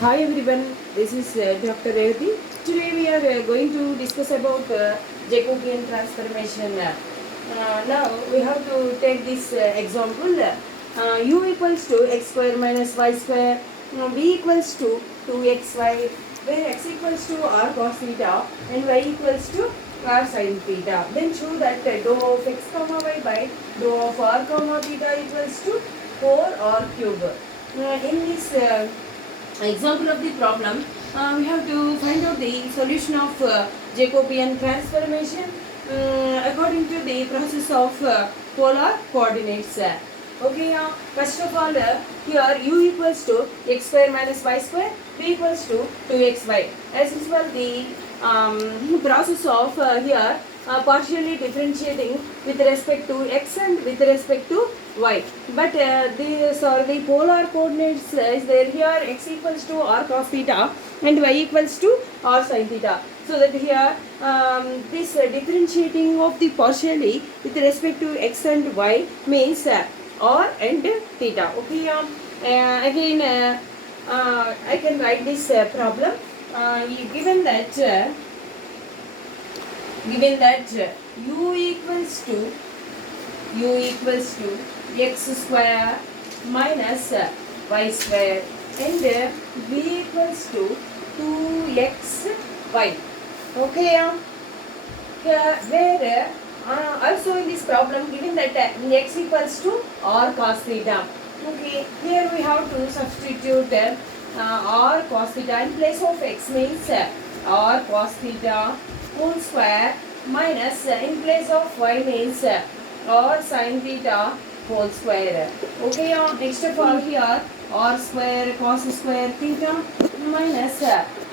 Hi everyone, this is Dr. Revati. Today we are going to discuss about Jacobian transformation. Now we have to take this example. U equals to x square minus y square, v equals to 2xy, where x equals to r cos theta and y equals to r sin theta. Then show that dou of x comma y by dou of r comma theta equals to 4r cube. In this example of the problem, we have to find out the solution of Jacobian transformation according to the process of polar coordinates. Okay, first of all, here u equals to x square minus y square, v equals to 2xy. As usual, the process of here partially differentiating with respect to x and with respect to y. But these are the polar coordinates is there here x equals to r cos theta and y equals to r sin theta. So that here this differentiating of the partially with respect to x and y means r and theta. Okay, again I can write this problem. Given that u equals to x square minus y square and v equals to 2xy. Okay, here where also in this problem given that x equals to r cos theta. Okay, here we have to substitute r cos theta in place of x means r cos theta whole square minus in place of y means r sin theta whole square. Okay, next of all here r square cos square theta minus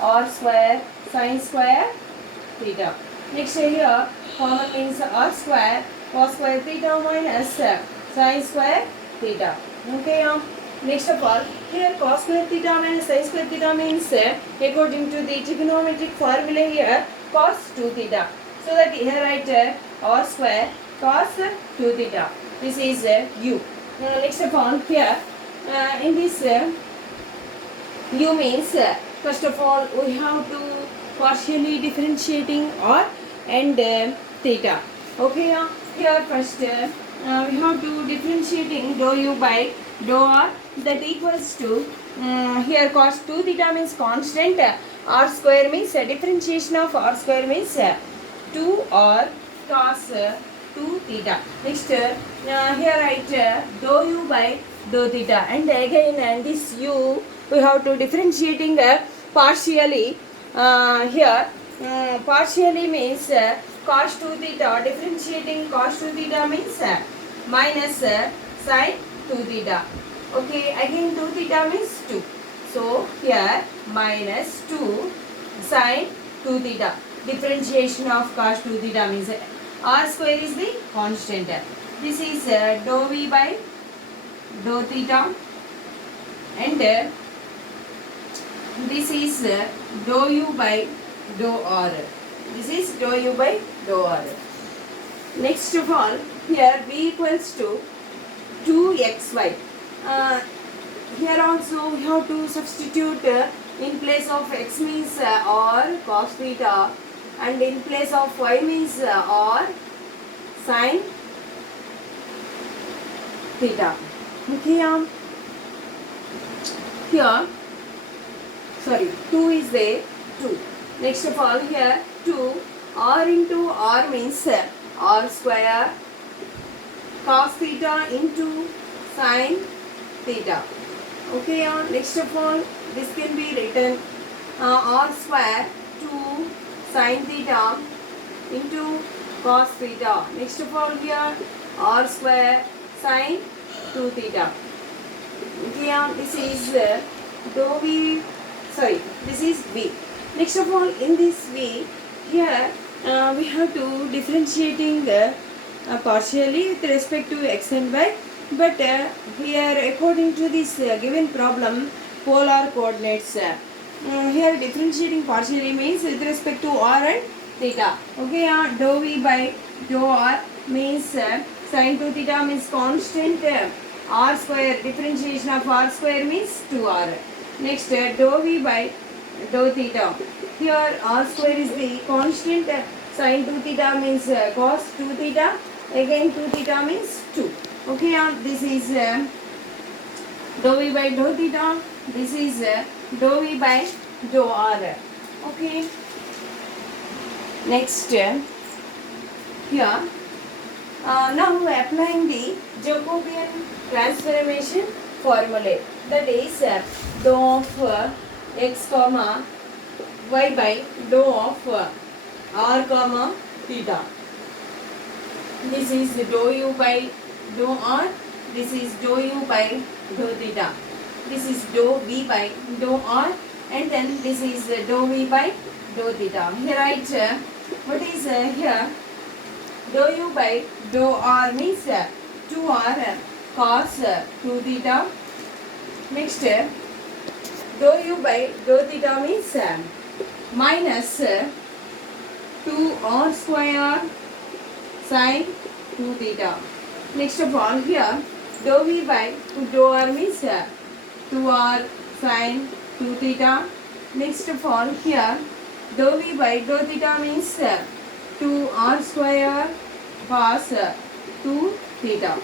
r square sin square theta. Next here common means r square cos square theta minus sin square theta. Okay, next of all here cos square theta minus sin square theta means according to the trigonometric formula here cos 2 theta. So that here write r square cos 2 theta. This is u. Next of all here in this u means first of all we have to partially differentiating r and theta. Okay, here first we have to differentiating dou u by dou r, that equals to here cos 2 theta means constant, r square means differentiation of r square means 2r cos 2 theta. Next here write dou u by dou theta, and again this u we have to differentiating partially. Here partially means cos 2 theta, differentiating cos 2 theta means minus sin 2 theta. Okay, again 2 theta means 2. So here minus 2 sin 2 theta. Differentiation of cos 2 theta means r square is the constant. This is dou v by dou theta, and this is dou u by dou r. This is dou u by dou r. Next of all here v equals to 2xy. Here also we have to substitute in place of x means r cos theta, and in place of y means r sin theta. Okay, here sorry 2 is there, 2. Next of all here 2 r into r means r square cos theta into sin theta. Okay, next of all this can be written r square 2 sin theta into cos theta. Next of all here r square sin 2 theta. Okay, this is dou v, sorry this is v. Next of all in this v here we have to differentiating partially with respect to x and y, but here according to this given problem polar coordinates, here differentiating partially means with respect to r and theta. Okay, dou v by dou r means sin 2 theta means constant, r square differentiation of r square means 2r. Next, dou v by dou theta. Here r square is the constant. Sin 2 theta means cos 2 theta. Again 2 theta means 2. Okay, this is dou v by dou theta. This is dou v by dou r. Okay. Next, here now applying the Jacobian transformation formula, that is dou of x comma y by dou of r comma theta. This is dou u by dou r. This is dou u by dou theta. This is dou v by dou r, and then this is dou v by dou theta. Here write what is here dou u by dou r means 2r cos 2 theta. Next, dou u by dou theta means minus 2r square sin 2 theta. Next of all, here dou v by dou r means 2r sin 2 theta. Next of all, here dou v by dou theta means 2r square cos 2 theta.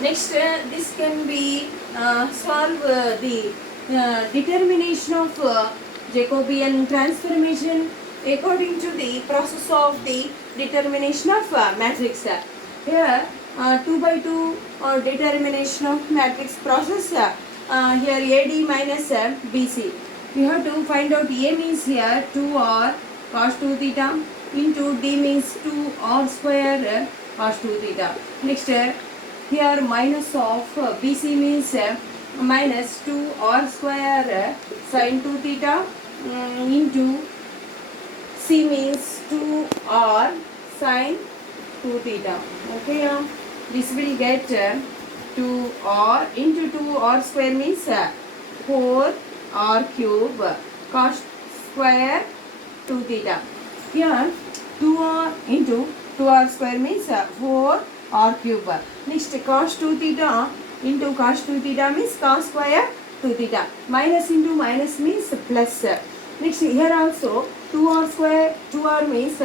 Next, this can be solve the determination of Jacobian transformation according to the process of the determination of matrix. Here 2 by 2 determination of matrix process. Here AD minus BC. We have to find out A means here 2r cos 2 theta into D means 2r square cos 2 theta. Next, here minus of BC means minus 2r square sin 2 theta into C means 2r sin 2 theta. Okay, this will get 2r into 2r square means 4r cube cos square 2 theta. Here 2r into 2r square means 4r cube. Next, cos 2 theta into cos 2 theta means cos square 2 theta. Minus into minus means plus. Next, here also 2r square 2r means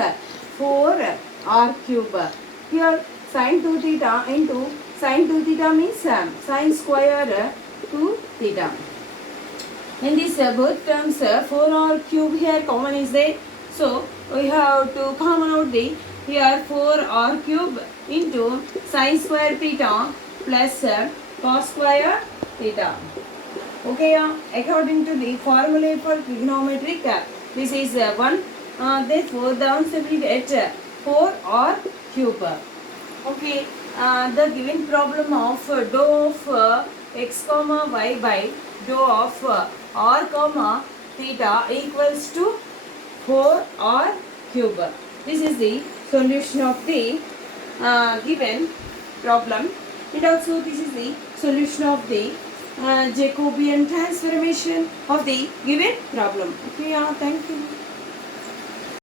4r cube. Here sin 2 theta into sin 2 theta means sin square 2 theta. In this both terms 4r cube here common is there. So we have to common out the here 4r cube into sin square theta plus cos square theta. Okay, according to the formula for trigonometric, this is 1. Therefore, the answer will get 4r cube. Okay, the given problem of dou of x comma y by dou of r comma theta equals to 4r cube. This is the solution of the given problem, and also this is the solution of the Jacobian transformation of the given problem. Okay, thank you.